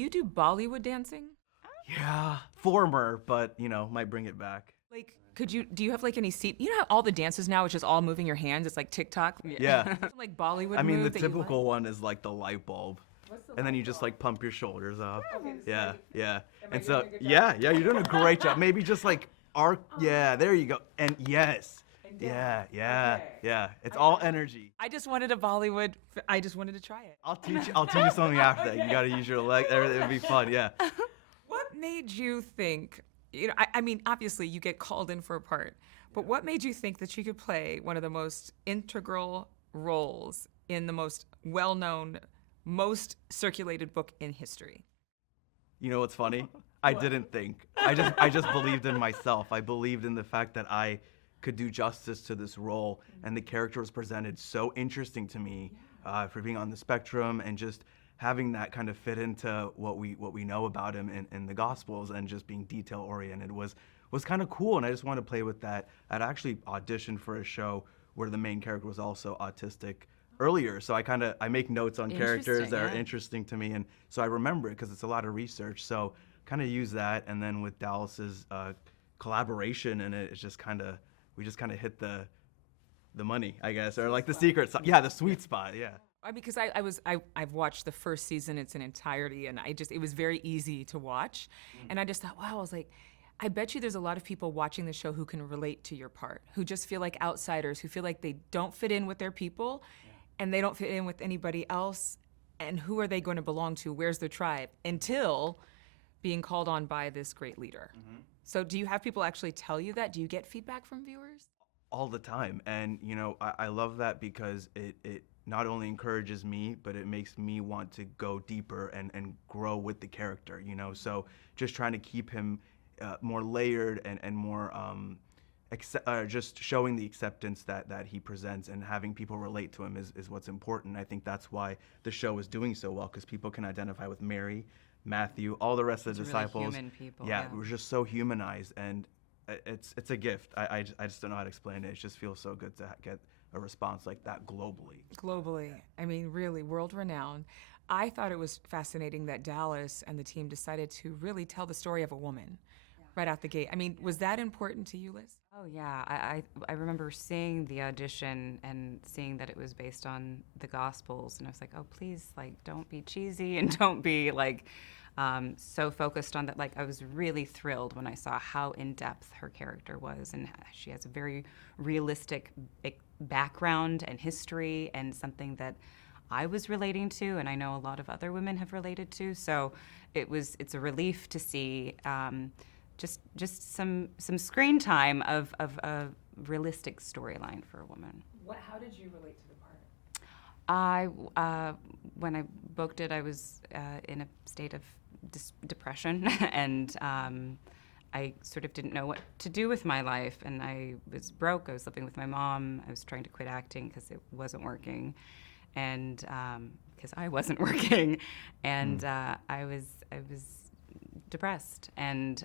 you do Bollywood dancing? Yeah, former, but, might bring it back. Like, do you have like any you know how all the dances now, it's just all moving your hands, it's like TikTok? Yeah. Like Bollywood I mean, the move that you typical like? one is like the light bulb. And then you just like pump your shoulders up. Yeah, yeah. And so, yeah, you're doing a great job. Maybe just like arc. Yeah, there you go. And yes. Yeah. It's all energy. I just wanted I just wanted to try it. I'll teach you something after that. You got to use your leg. It'll be fun. Yeah. What made you think, I mean, obviously you get called in for a part, but what made you think that you could play one of the most integral roles in the most well-known, most circulated book in history? You know what's funny? I didn't think. I just believed in myself. I believed in the fact that I could do justice to this role, and the character was presented so interesting to me for being on the spectrum and just having that kind of fit into what we know about him in the Gospels, and just being detail oriented was kind of cool, and I just wanted to play with that. I'd actually auditioned for a show where the main character was also autistic earlier, so I make notes on characters that are interesting to me, and so I remember it because it's a lot of research. So kind of use that, and then with Dallas's collaboration in it, it's just we just kind of hit the money, I guess, or like the secret, the sweet spot, yeah. Because I've watched the first season, it's in entirety, and it was very easy to watch, and I just thought, wow, I was like, I bet you there's a lot of people watching the show who can relate to your part, who just feel like outsiders, who feel like they don't fit in with their people, and they don't fit in with anybody else, and who are they going to belong to? Where's their tribe? Until being called on by this great leader. So do you have people actually tell you that? Do you get feedback from viewers? All the time, and I love that because it not only encourages me, but it makes me want to go deeper and grow with the character, so just trying to keep him more layered and more just showing the acceptance that he presents, and having people relate to him is what's important. I think that's why the show is doing so well, because people can identify with Mary, Matthew, all the rest of the disciples. Really human people. Yeah, we're just so humanized, and it's a gift. I just don't know how to explain it. It just feels so good to get a response like that globally. Globally. I mean, really, world-renowned. I thought it was fascinating that Dallas and the team decided to really tell the story of a woman right out the gate. I mean, was that important to you, Liz? Oh, yeah. I remember seeing the audition and seeing that it was based on the Gospels, and I was like, oh, please, like, don't be cheesy and don't be, like, so focused on that. Like, I was really thrilled when I saw how in-depth her character was, and she has a very realistic background and history, and something that I was relating to, and I know a lot of other women have related to. So it's a relief to see just some screen time of a realistic storyline for a woman. How did you relate to the part? When I booked it, I was in a state of depression, and I sort of didn't know what to do with my life, and I was broke. I was living with my mom. I was trying to quit acting because it wasn't working, and because I wasn't working, and I was depressed, and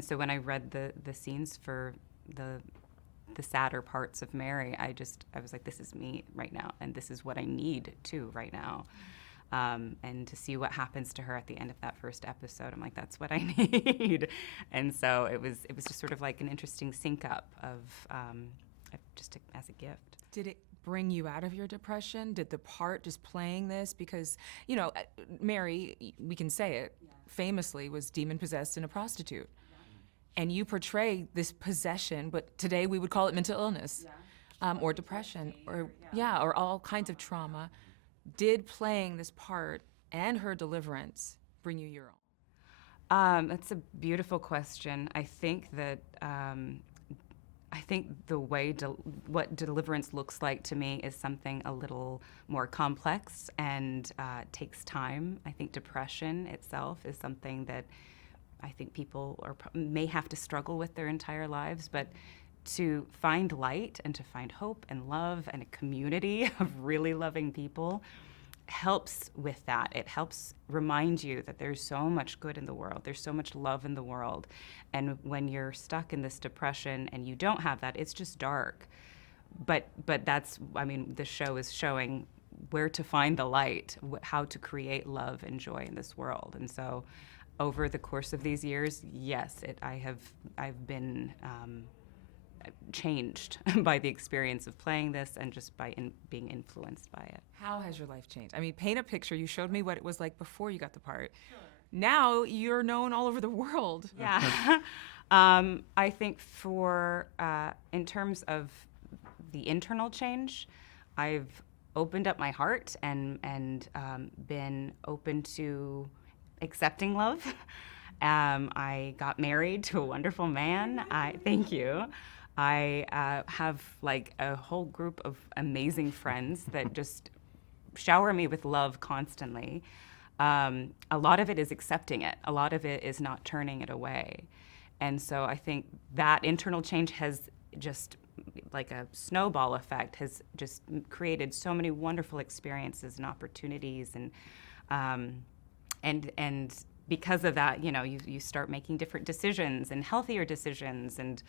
so when I read the scenes for the sadder parts of Mary, I was like, this is me right now, and this is what I need too right now. And to see what happens to her at the end of that first episode, I'm like, that's what I need. And so it was just sort of like an interesting sync up of as a gift. Did it bring you out of your depression? Did the part, just playing this, because Mary, we can say it, famously was demon possessed and a prostitute, and you portray this possession, but today we would call it mental illness, or depression, or all kinds of trauma. Did playing this part and her deliverance bring you your own? That's a beautiful question. I think that the way what deliverance looks like to me is something a little more complex and takes time. I think depression itself is something that I think people may have to struggle with their entire lives, but to find light and to find hope and love and a community of really loving people helps with that. It helps remind you that there's so much good in the world. There's so much love in the world. And when you're stuck in this depression and you don't have that, it's just dark. But that's, I mean, the show is showing where to find the light, how to create love and joy in this world. And so over the course of these years, yes, I've been changed by the experience of playing this and just by being influenced by it. How has your life changed? I mean, paint a picture. You showed me what it was like before you got the part. Sure. Now you're known all over the world. Yeah. I think in terms of the internal change, I've opened up my heart and been open to accepting love. I got married to a wonderful man. Thank you. I have like a whole group of amazing friends that just shower me with love constantly. A lot of it is accepting it. A lot of it is not turning it away. And so I think that internal change has just, like a snowball effect, has just created so many wonderful experiences and opportunities. And because of that, you start making different decisions and healthier decisions, and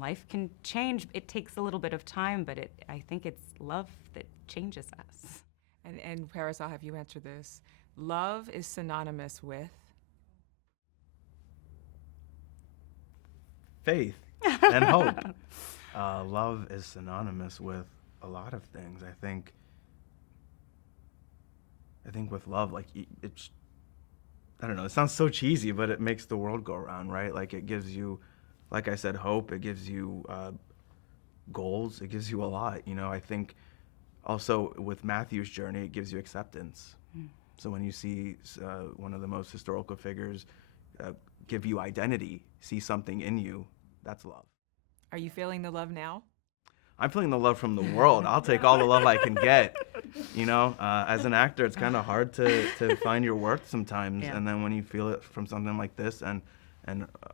life can change. It takes a little bit of time, but I think it's love that changes us. And Paras, I'll have you answer this. Love is synonymous with? Faith and hope. Love is synonymous with a lot of things. I think with love, like, it's, I don't know, it sounds so cheesy, but it makes the world go around, right? Like, it gives you, like I said, hope. It gives you goals. It gives you a lot. I think also with Matthew's journey, it gives you acceptance. So when you see one of the most historical figures give you identity, see something in you, that's love. Are you feeling the love now? I'm feeling the love from the world. I'll take all the love I can get. As an actor, it's kind of hard to find your worth sometimes, yeah. And then when you feel it from something like this and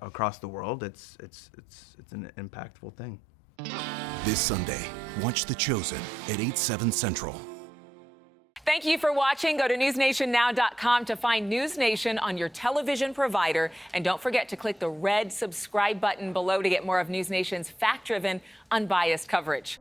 across the world, it's an impactful thing. This Sunday, watch The Chosen at 8/7 Central. Thank you for watching. Go to newsnationnow.com to find NewsNation on your television provider. And don't forget to click the red subscribe button below to get more of NewsNation's fact-driven, unbiased coverage.